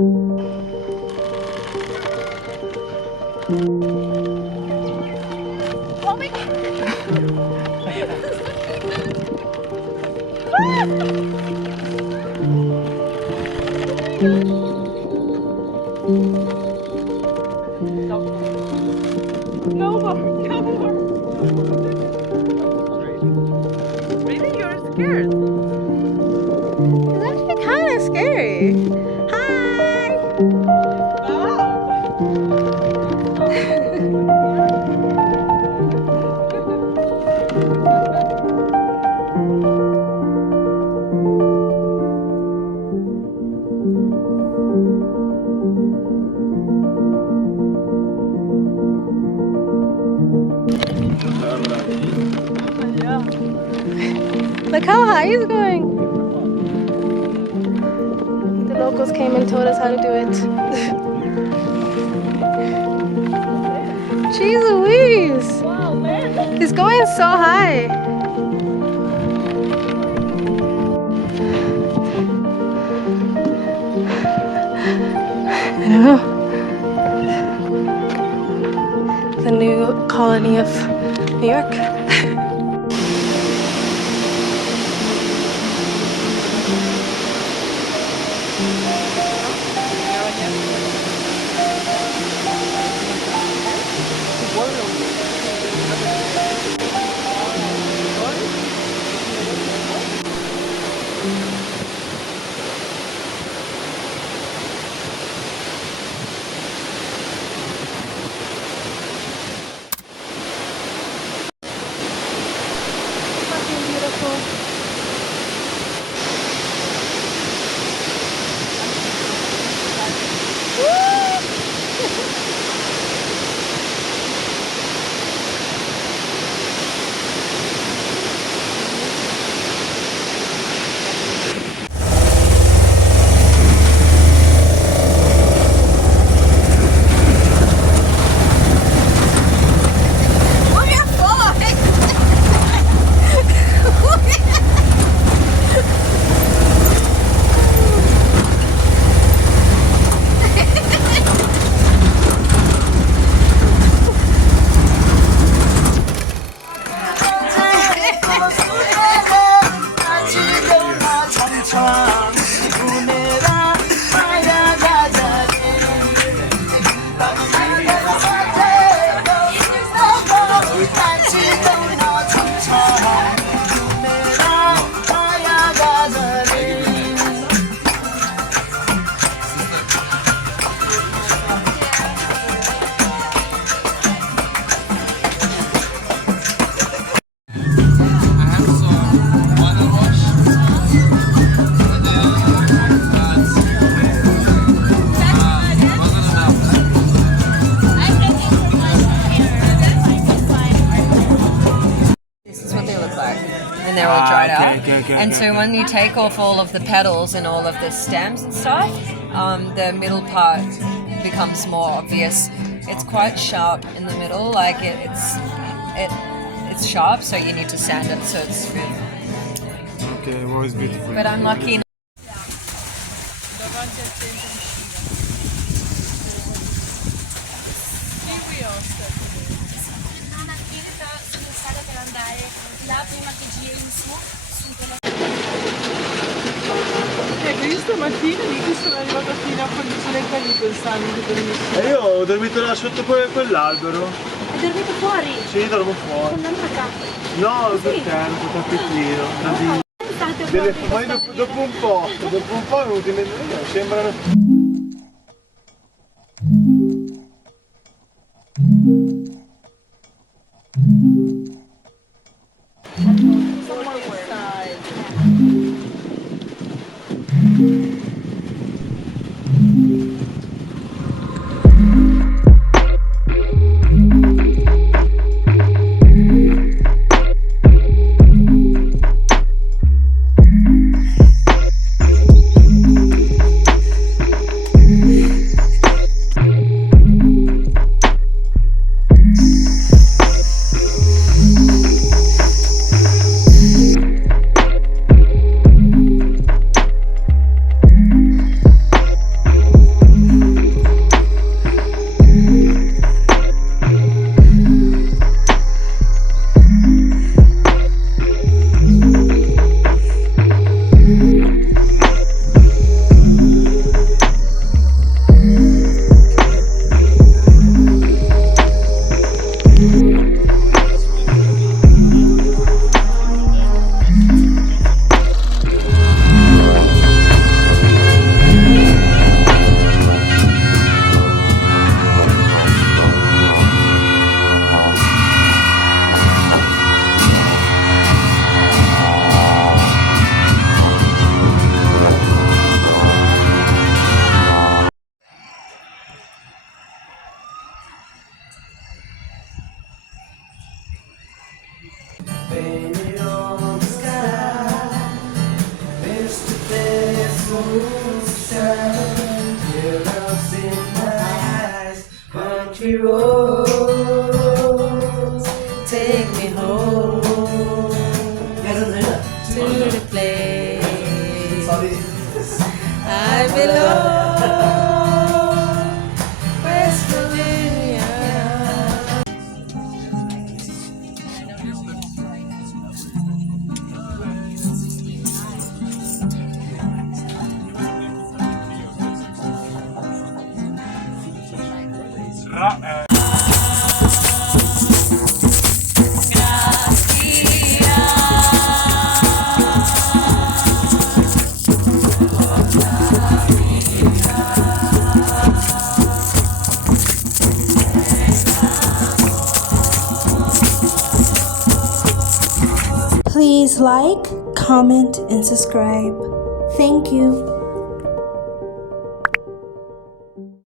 No more, no more. Really? You're scared? It's actually kind of scary. Hi! Look how high he's going. The locals came and told us how to do it. Jeez Louise! He's going so high. I don't know. The new colony of New York. And they're all dried out. And so when you take off all of the petals and all of the stems and stuff, the middle part becomes more obvious. It's quite sharp in the middle, like it's sharp, so you need to sand it so it's smooth. Okay, well, it's beautiful. But I'm lucky. Io stamattina lì sono arrivata fino a quell'isoletta lì pensando di dormire. E io ho dormito là sotto quell'albero. Hai dormito fuori? Sì, dormo fuori. Con la maca? No, perché ero un tappetino. Poi dopo un po' è venuto in mente, sembrano... Country roads, take me home to the place I belong, West Virginia. Please like, comment, and subscribe. Thank you.